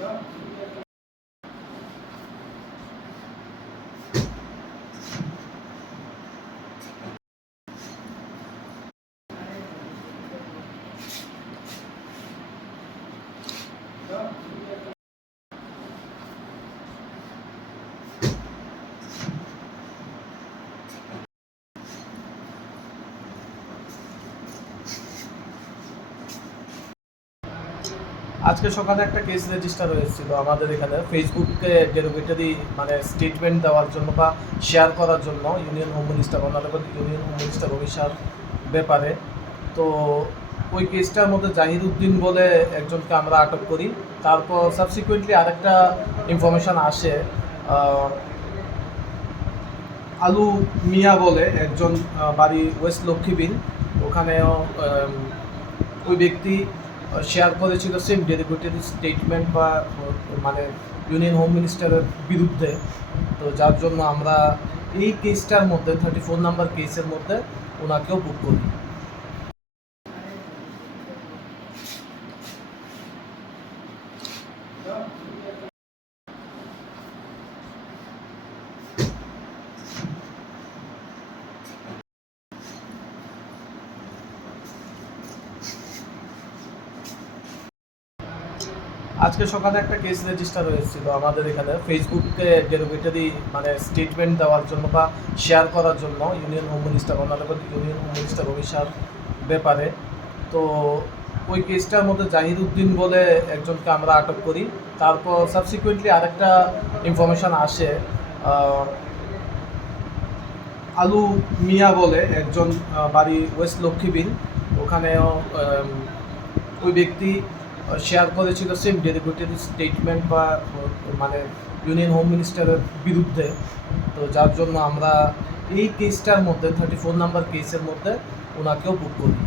Yeah. আজকে সকালে একটা কেস রেজিস্টার হয়েছিল আমাদের এখানে। ফেসবুকে ডেরোগেটরি মানে স্টেটমেন্ট দেওয়ার জন্য বা শেয়ার করার জন্য ইউনিয়ন হোম মিনিস্টার কর্ণাটকের ইউনিয়ন হোম মিনিস্টার অভিশার ব্যাপারে। তো ওই কেসটার মধ্যে জাহির উদ্দিন বলে একজনকে আমরা আটক করি। তারপর সাবসিকুয়েন্টলি আরেকটা ইনফরমেশন আসে আলু মিয়া বলে একজন বাড়ি ওয়েস্ট লক্ষ্মীবিল ওখানেও ওই ব্যক্তি শেয়ার করেছিল সেম ডেলিগেটেড স্টেটমেন্ট বা মানে ইউনিয়ন হোম মিনিস্টারের বিরুদ্ধে। তো যার জন্য আমরা এই কেসটার মধ্যে থার্টি ফোর নাম্বার কেসের মধ্যে ওনাকেও বুক করি। আজকে সকালে একটা কেস রেজিস্টার হয়েছিল আমাদের এখানে। ফেসবুকে ডেরোগেটরি মানে স্টেটমেন্ট দেওয়ার জন্য বা শেয়ার করার জন্য ইউনিয়ন হোম মিনিস্টার কর্ণাটকের ইউনিয়ন হোম মিনিস্টার অভিশার ব্যাপারে। তো ওই কেসটার মধ্যে জাহির উদ্দিন বলে একজনকে আমরা আটক করি। তারপর সাবসিকুয়েন্টলি আরেকটা ইনফরমেশন আসে। আলু মিয়া বলে একজন বাড়ি ওয়েস্ট লক্ষ্মীবিল ওখানেও ওই ব্যক্তি শেয়ার করেছিল সেম ডেলিগেটেড স্টেটমেন্ট বা মানে ইউনিয়ন হোম মিনিস্টারের বিরুদ্ধে। তো যার জন্য আমরা এই কেসটার মধ্যে থার্টি ফোর নাম্বার কেসের মধ্যে ওনাকেও বুক করি।